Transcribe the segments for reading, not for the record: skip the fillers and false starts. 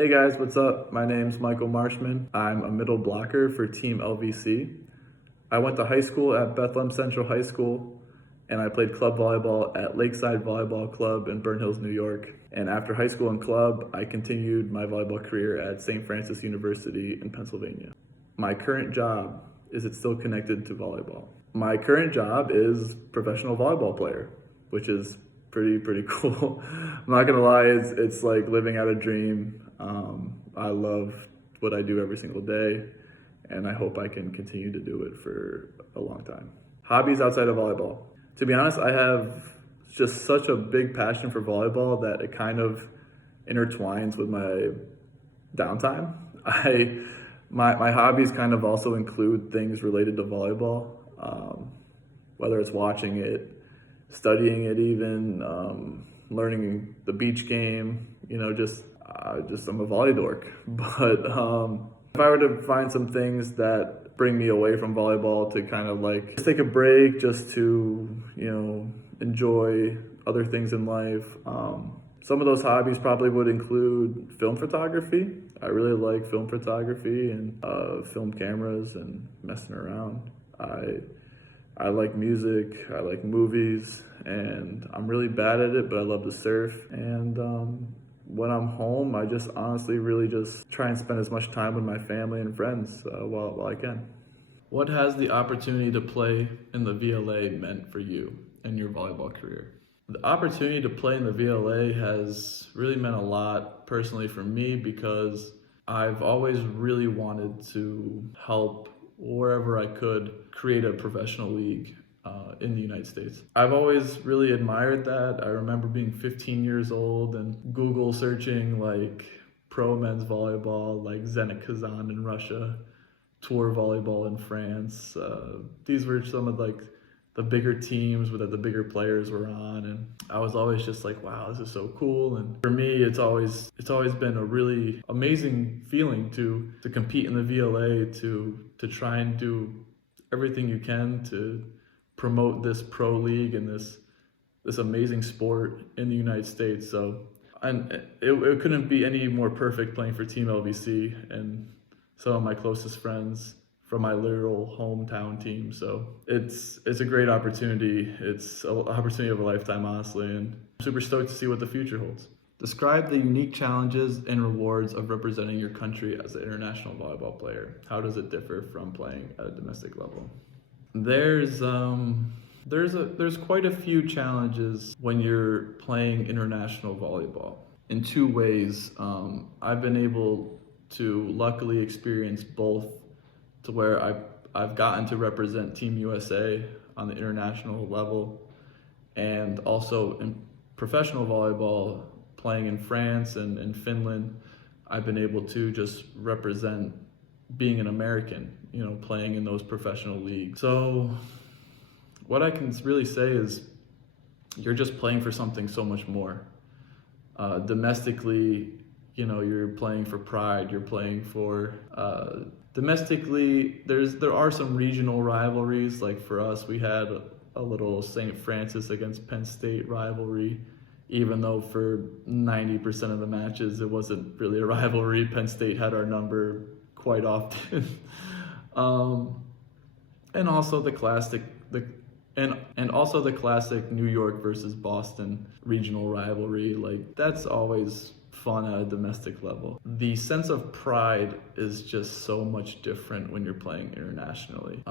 Hey guys, what's up? My name's Michael Marshman. I'm a middle blocker for Team LVC. I went to high school at Bethlehem Central High School, and I played club volleyball at Lakeside Volleyball Club in Burn Hills, New York. And after high school and club, I continued my volleyball career at St. Francis University in Pennsylvania. My current job, is it still connected to volleyball? My current job is professional volleyball player, which is pretty cool. I'm not gonna lie, it's like living out a dream. I love what I do every single day, and I hope I can continue to do it for a long time. Hobbies outside of volleyball. To be honest, I have just such a big passion for volleyball that it kind of intertwines with my downtime. My hobbies kind of also include things related to volleyball, whether it's watching it, studying it even, learning the beach game, just I'm a volley dork. But if I were to find some things that bring me away from volleyball to kind of like just take a break, just to, enjoy other things in life. Some of those hobbies probably would include film photography. I really like film photography and film cameras and messing around. I like music, I like movies, and I'm really bad at it, but I love to surf. And when I'm home, I just honestly really just try and spend as much time with my family and friends while I can. What has the opportunity to play in the VLA meant for you in your volleyball career? The opportunity to play in the VLA has really meant a lot personally for me because I've always really wanted to help wherever I could create a professional league in the United States. I've always really admired that. I remember being 15 years old and Google searching like pro men's volleyball, like Zenit Kazan in Russia, tour volleyball in France. These were some of like the bigger teams that the bigger players were on, and I was always just like, wow, this is so cool. And for me, it's always been a really amazing feeling to compete in the VLA, to try and do everything you can to promote this pro league and this amazing sport in the United States. So, and it couldn't be any more perfect playing for Team LVC and some of my closest friends from my literal hometown team. So it's a great opportunity. It's an opportunity of a lifetime, honestly, and I'm super stoked to see what the future holds. Describe the unique challenges and rewards of representing your country as an international volleyball player. How does it differ from playing at a domestic level? There's quite a few challenges when you're playing international volleyball. In two ways, I've been able to luckily experience both, to where I've gotten to represent Team USA on the international level, and also in professional volleyball, playing in France and in Finland, I've been able to just represent being an American, playing in those professional leagues. So what I can really say is you're just playing for something so much more. Domestically, you're playing for pride, you're playing for, domestically, there are some regional rivalries. Like for us, we had a little St. Francis against Penn State rivalry, even though for 90% of the matches, it wasn't really a rivalry. Penn State had our number quite often. And also the classic, also the classic New York versus Boston regional rivalry. Like that's always fun at a domestic level. The sense of pride is just so much different when you're playing internationally.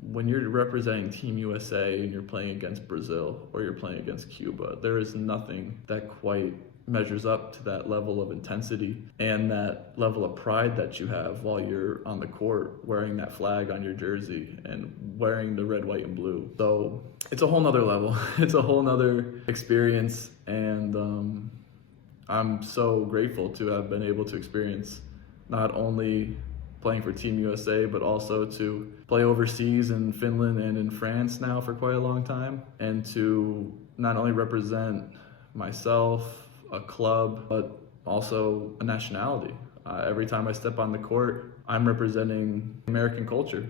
When you're representing Team USA and you're playing against Brazil or you're playing against Cuba, there is nothing that quite measures up to that level of intensity and that level of pride that you have while you're on the court wearing that flag on your jersey and wearing the red, white, and blue. So it's a whole nother level. It's a whole nother experience, and I'm so grateful to have been able to experience not only playing for Team USA, but also to play overseas in Finland and in France now for quite a long time, and to not only represent myself, a club, but also a nationality. Every time I step on the court, I'm representing American culture,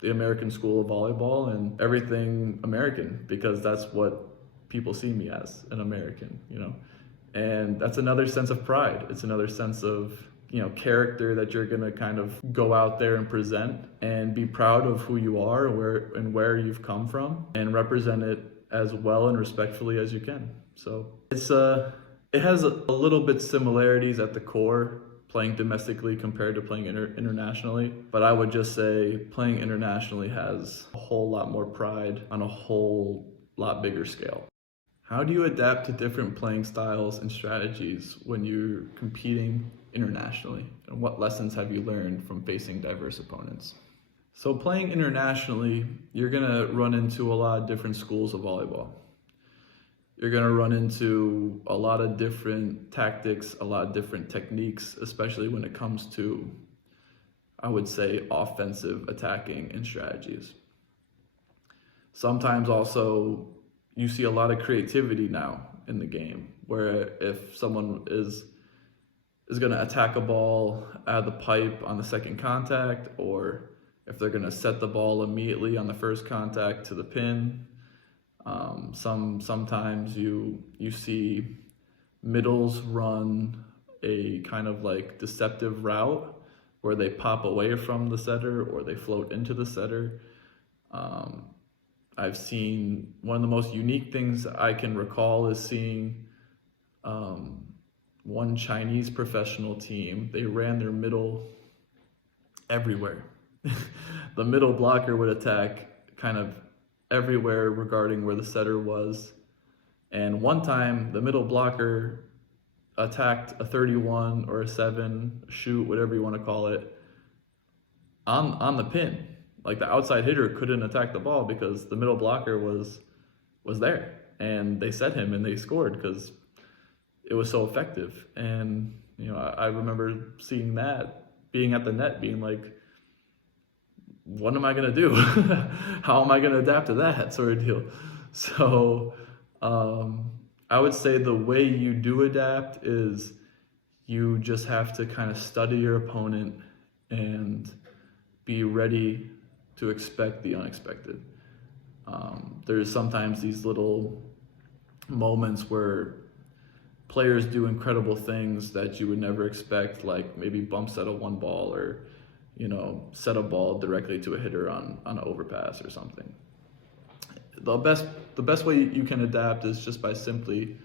the American school of volleyball, and everything American, because that's what people see me as, an American, And that's another sense of pride. It's another sense of, character that you're gonna kind of go out there and present and be proud of who you are and where you've come from and represent it as well and respectfully as you can. So it has a little bit similarities at the core, playing domestically compared to playing internationally. But I would just say playing internationally has a whole lot more pride on a whole lot bigger scale. How do you adapt to different playing styles and strategies when you're competing internationally? And what lessons have you learned from facing diverse opponents? So playing internationally, you're gonna run into a lot of different schools of volleyball. You're gonna run into a lot of different tactics, a lot of different techniques, especially when it comes to, I would say, offensive attacking and strategies. Sometimes also you see a lot of creativity now in the game, where if someone is going to attack a ball out of the pipe on the second contact, or if they're going to set the ball immediately on the first contact to the pin. Sometimes you see middles run a kind of like deceptive route where they pop away from the setter or they float into the setter. I've seen one of the most unique things I can recall is seeing one Chinese professional team. They ran their middle everywhere. The middle blocker would attack kind of everywhere regarding where the setter was. And one time, the middle blocker attacked a 31 or a 7, shoot, whatever you want to call it, on the pin. Like the outside hitter couldn't attack the ball because the middle blocker was there, and they set him and they scored because it was so effective. And I remember seeing that, being at the net, being like, what am I gonna do? How am I gonna adapt to that sort of deal? So I would say the way you do adapt is you just have to kind of study your opponent and be ready to expect the unexpected. There's sometimes these little moments where players do incredible things that you would never expect, like maybe bump set a one ball or set a ball directly to a hitter on an overpass or something. The best way you can adapt is just by simply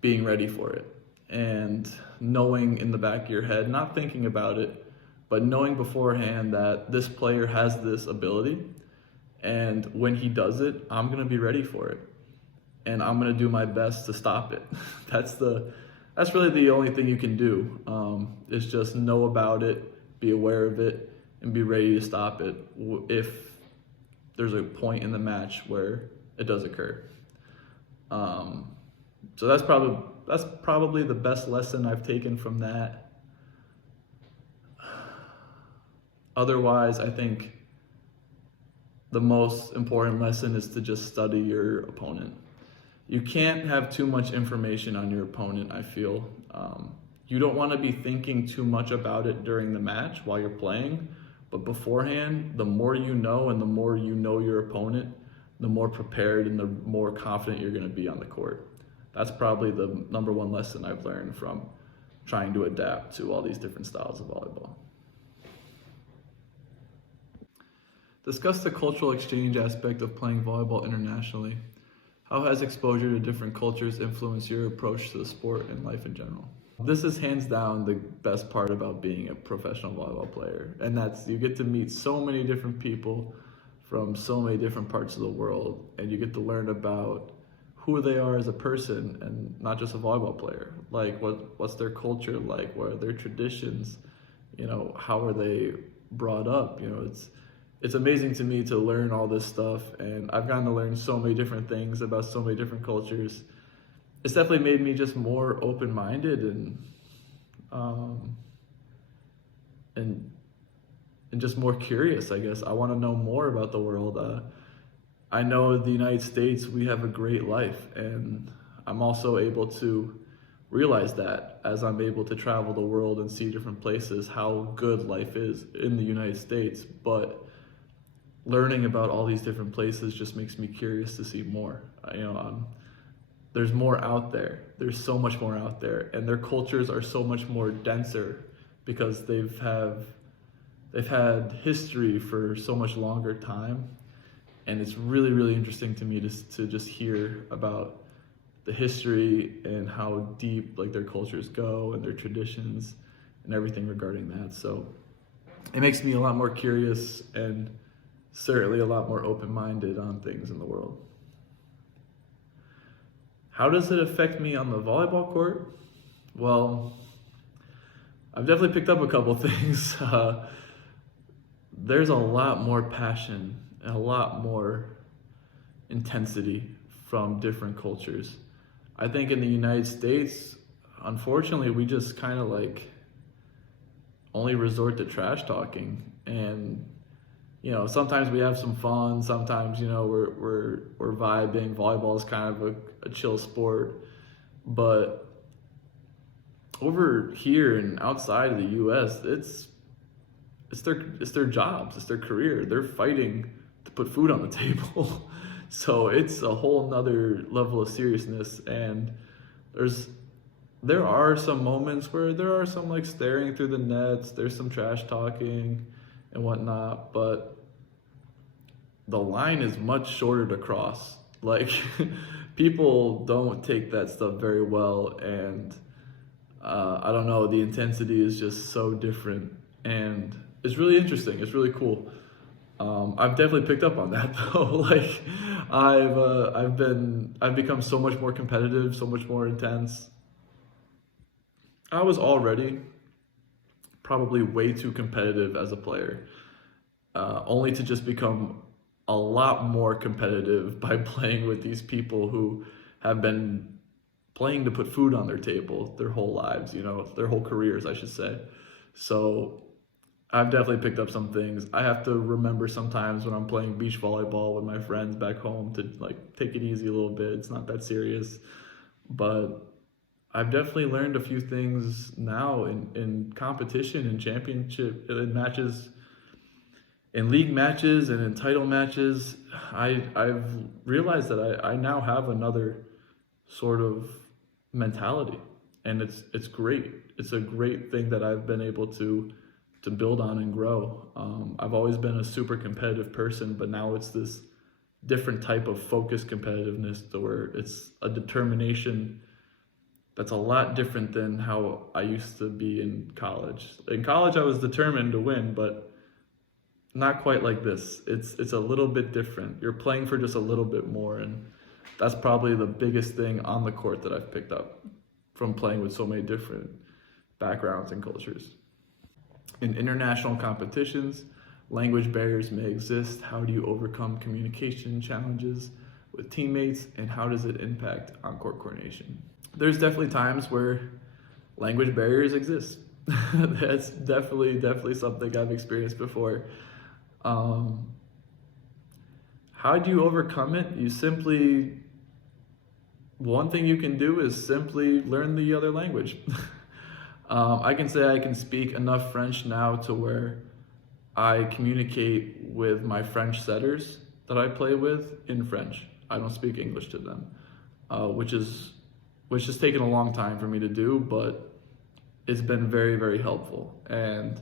being ready for it and knowing in the back of your head, not thinking about it, but knowing beforehand that this player has this ability, and when he does it, I'm gonna be ready for it, and I'm gonna do my best to stop it. That's really the only thing you can do. Is just know about it, be aware of it, and be ready to stop it if there's a point in the match where it does occur. So that's probably the best lesson I've taken from that. Otherwise, I think the most important lesson is to just study your opponent. You can't have too much information on your opponent, I feel. You don't want to be thinking too much about it during the match while you're playing, but beforehand, the more you know and the more you know your opponent, the more prepared and the more confident you're going to be on the court. That's probably the number one lesson I've learned from trying to adapt to all these different styles of volleyball. Discuss the cultural exchange aspect of playing volleyball internationally. How has exposure to different cultures influenced your approach to the sport and life in general? This is hands down the best part about being a professional volleyball player, and that's you get to meet so many different people from so many different parts of the world, and you get to learn about who they are as a person and not just a volleyball player. Like what's their culture like? What are their traditions? How are they brought up? It's amazing to me to learn all this stuff, and I've gotten to learn so many different things about so many different cultures. It's definitely made me just more open-minded and just more curious, I guess. I want to know more about the world. I know in the United States we have a great life, and I'm also able to realize that as I'm able to travel the world and see different places, how good life is in the United States. But learning about all these different places just makes me curious to see more. there's more out there. There's so much more out there, and their cultures are so much more denser because they've had history for so much longer time. And it's really, really interesting to me to just hear about the history and how deep like their cultures go and their traditions and everything regarding that. So it makes me a lot more curious and certainly a lot more open-minded on things in the world. How does it affect me on the volleyball court? Well, I've definitely picked up a couple things. There's a lot more passion and a lot more intensity from different cultures. I think in the United States, unfortunately, we just kind of like only resort to trash talking, and sometimes we have some fun. Sometimes we're vibing. Volleyball is kind of a chill sport, but over here and outside of the U.S., it's their jobs, it's their career. They're fighting to put food on the table. So it's a whole nother level of seriousness, and there are some moments where there are some like staring through the nets, there's some trash talking and whatnot, but the line is much shorter to cross. Like people don't take that stuff very well, and I don't know, the intensity is just so different, and it's really interesting, it's really cool. I've definitely picked up on that though. Like I've become so much more competitive, so much more intense. I was already probably way too competitive as a player, only to just become a lot more competitive by playing with these people who have been playing to put food on their table their whole lives, their whole careers, I should say. So I've definitely picked up some things. I have to remember sometimes when I'm playing beach volleyball with my friends back home to like take it easy a little bit. It's not that serious, but I've definitely learned a few things now in competition, in championship, in matches, in league matches, and in title matches. I've realized that I now have another sort of mentality, and it's great. It's a great thing that I've been able to build on and grow. I've always been a super competitive person, but now it's this different type of focused competitiveness to where it's a determination that's a lot different than how I used to be in college. In college, I was determined to win, but not quite like this. It's a little bit different. You're playing for just a little bit more, and that's probably the biggest thing on the court that I've picked up from playing with so many different backgrounds and cultures. In international competitions, language barriers may exist. How do you overcome communication challenges with teammates, and how does it impact on-court coordination? There's definitely times where language barriers exist. That's definitely something I've experienced before. How do you overcome it? One thing you can do is simply learn the other language. I can say I can speak enough French now to where I communicate with my French setters that I play with in French. I don't speak English to them, which has taken a long time for me to do, but it's been very, very helpful. And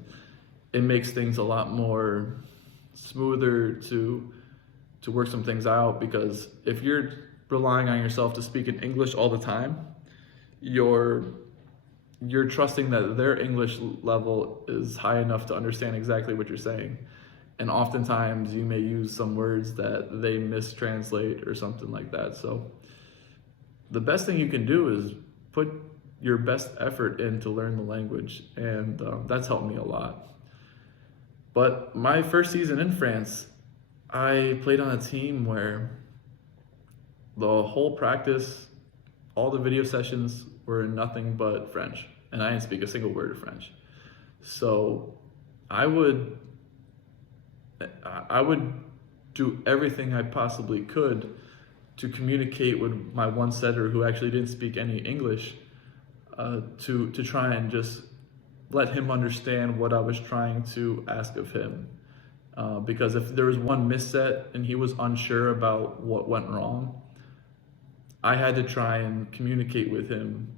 it makes things a lot more smoother to work some things out, because if you're relying on yourself to speak in English all the time, you're trusting that their English level is high enough to understand exactly what you're saying. And oftentimes you may use some words that they mistranslate or something like that. So the best thing you can do is put your best effort in to learn the language, and that's helped me a lot. But my first season in France, I played on a team where the whole practice, all the video sessions were in nothing but French, and I didn't speak a single word of French. So I would do everything I possibly could to communicate with my one setter who actually didn't speak any English, to try and just let him understand what I was trying to ask of him. Because if there was one misset and he was unsure about what went wrong, I had to try and communicate with him,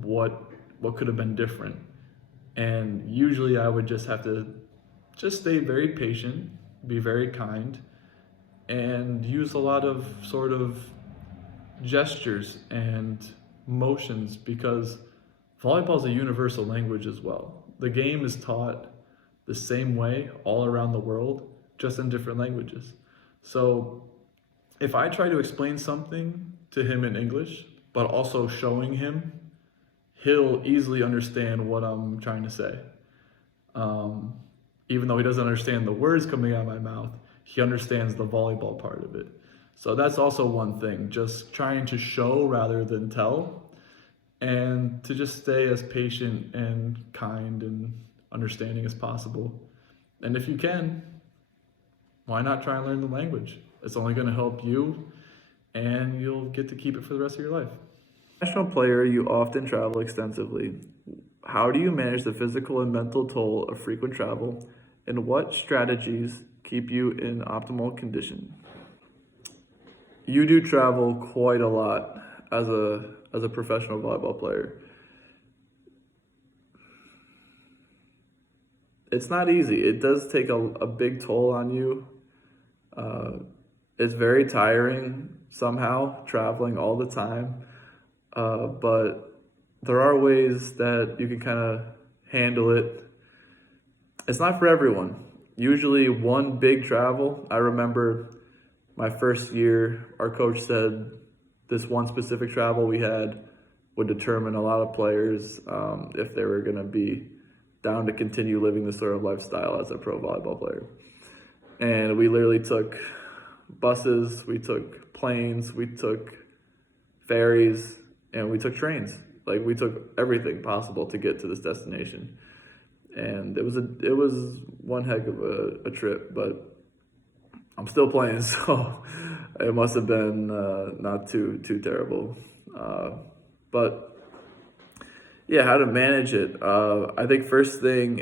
what could have been different. And usually I would just have to just stay very patient, be very kind, and use a lot of sort of gestures and motions, because volleyball is a universal language as well. The game is taught the same way all around the world, just in different languages. So if I try to explain something to him in English, but also showing him, he'll easily understand what I'm trying to say. Even though he doesn't understand the words coming out of my mouth, he understands the volleyball part of it. So that's also one thing, just trying to show rather than tell, and to just stay as patient and kind and understanding as possible. And if you can, why not try and learn the language? It's only going to help you, and you'll get to keep it for the rest of your life. National player, you often travel extensively. How do you manage the physical and mental toll of frequent travel, and what strategies keep you in optimal condition? You do travel quite a lot as a professional volleyball player. It's not easy. It does take a big toll on you. It's very tiring somehow, traveling all the time. But there are ways that you can kind of handle it. It's not for everyone. Usually one big travel, I remember my first year, our coach said this one specific travel we had would determine a lot of players if they were going to be down to continue living this sort of lifestyle as a pro volleyball player. And we literally took buses, we took planes, we took ferries, and we took trains. Like, we took everything possible to get to this destination. And it was one heck of a trip, but I'm still playing, so it must have been not too terrible. But yeah, how to manage it. I think first thing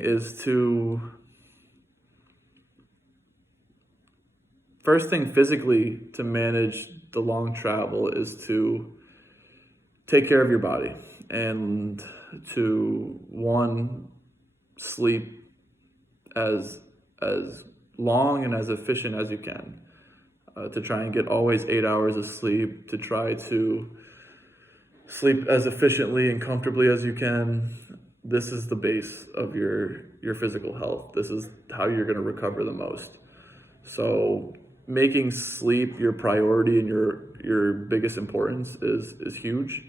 physically to manage the long travel is to take care of your body, and to sleep as long and as efficient as you can, to try and get always 8 hours of sleep, to try to sleep as efficiently and comfortably as you can. This is the base of your physical health. This is how you're going to recover the most. So making sleep your priority and your biggest importance is huge.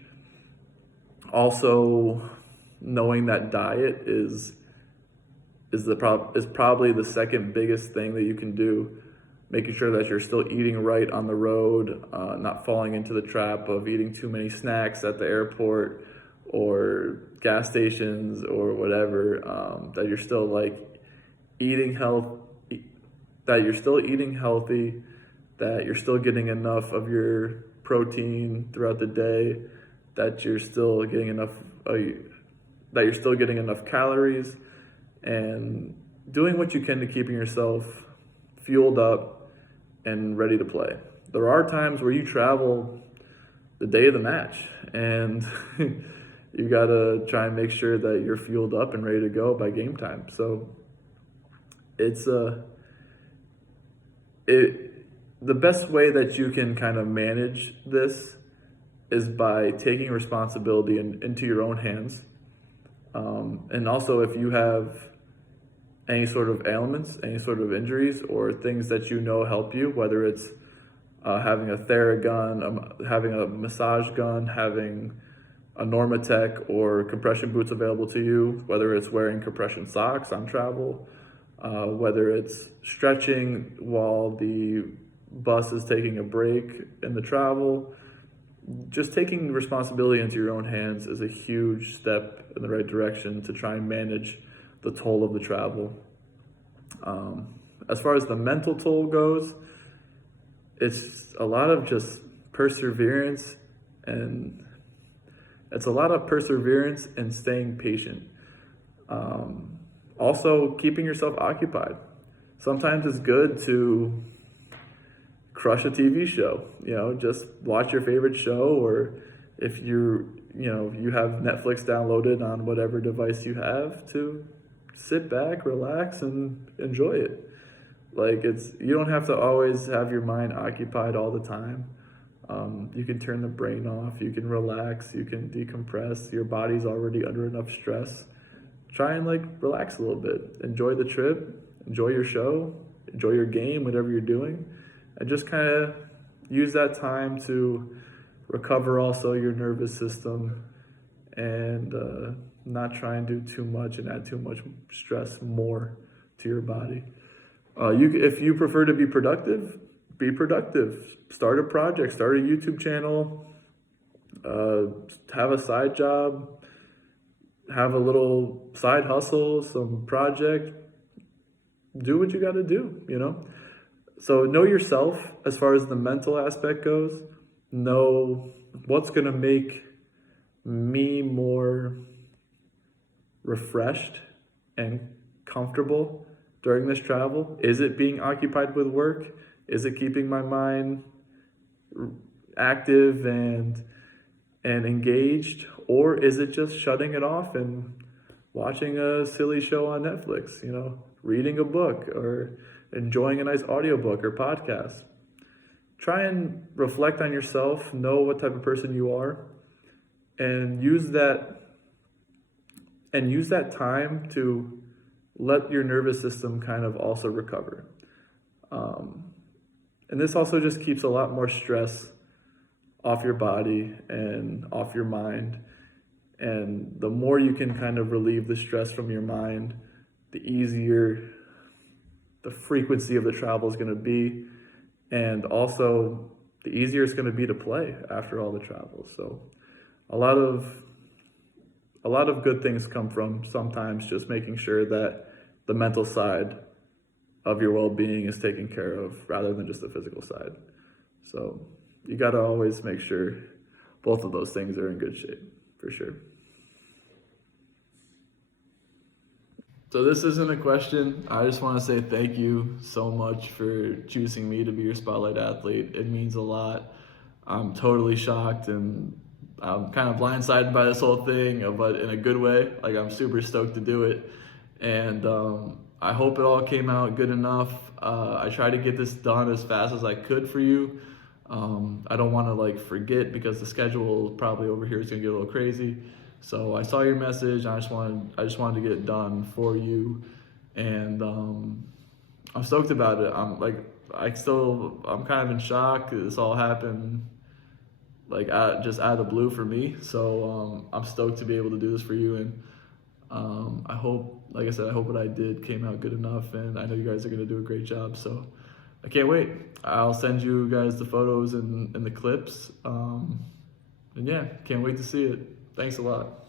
Also, knowing that diet is probably the second biggest thing that you can do. Making sure that you're still eating right on the road, not falling into the trap of eating too many snacks at the airport or gas stations or whatever. That you're still eating healthy, that you're still getting enough of your protein throughout the day, that you're still getting enough calories, and doing what you can to keeping yourself fueled up and ready to play. There are times where you travel the day of the match, and you gotta try and make sure that you're fueled up and ready to go by game time. So it's the best way that you can kind of manage this is by taking responsibility into your own hands. And also, if you have any sort of ailments, any sort of injuries, or things that help you, whether it's having a Theragun, having a massage gun, having a Normatec or compression boots available to you, whether it's wearing compression socks on travel, whether it's stretching while the bus is taking a break in the travel. Just taking responsibility into your own hands is a huge step in the right direction to try and manage the toll of the travel. As far as the mental toll goes, it's a lot of just perseverance, and staying patient. Also, keeping yourself occupied. Sometimes it's good to crush a TV show, just watch your favorite show, or if you have Netflix downloaded on whatever device you have, to sit back, relax, and enjoy it. Like, you don't have to always have your mind occupied all the time. You can turn the brain off, you can relax, you can decompress. Your body's already under enough stress. Try and relax a little bit. Enjoy the trip, enjoy your show, enjoy your game, whatever you're doing. And just kind of use that time to recover also your nervous system, and not try and do too much and add too much stress more to your body. If you prefer to be productive, be productive. Start a project, start a YouTube channel, have a side job, have a little side hustle, some project. Do what you got to do, So know yourself as far as the mental aspect goes. Know what's going to make me more refreshed and comfortable during this travel. Is it being occupied with work? Is it keeping my mind active and engaged? Or is it just shutting it off and watching a silly show on Netflix, reading a book or enjoying a nice audiobook or podcast? Try and reflect on yourself, know what type of person you are, and use that time to let your nervous system kind of also recover. And this also just keeps a lot more stress off your body and off your mind. And the more you can kind of relieve the stress from your mind, the easier the frequency of the travel is going to be. And also, the easier it's going to be to play after all the travel. So a lot of good things come from sometimes just making sure that the mental side of your well-being is taken care of rather than just the physical side. So you got to always make sure both of those things are in good shape, for sure. So this isn't a question. I just want to say thank you so much for choosing me to be your spotlight athlete. It means a lot. I'm totally shocked and I'm kind of blindsided by this whole thing, but in a good way. I'm super stoked to do it. And I hope it all came out good enough. I tried to get this done as fast as I could for you. I don't want to forget, because the schedule probably over here is going to get a little crazy. So I saw your message. I just wanted to get it done for you, and I'm stoked about it. I'm kind of in shock. This all happened just out of the blue for me. So I'm stoked to be able to do this for you, and I hope, like I said, I hope what I did came out good enough, and I know you guys are gonna do a great job. So I can't wait. I'll send you guys the photos and the clips, and yeah, can't wait to see it. Thanks a lot.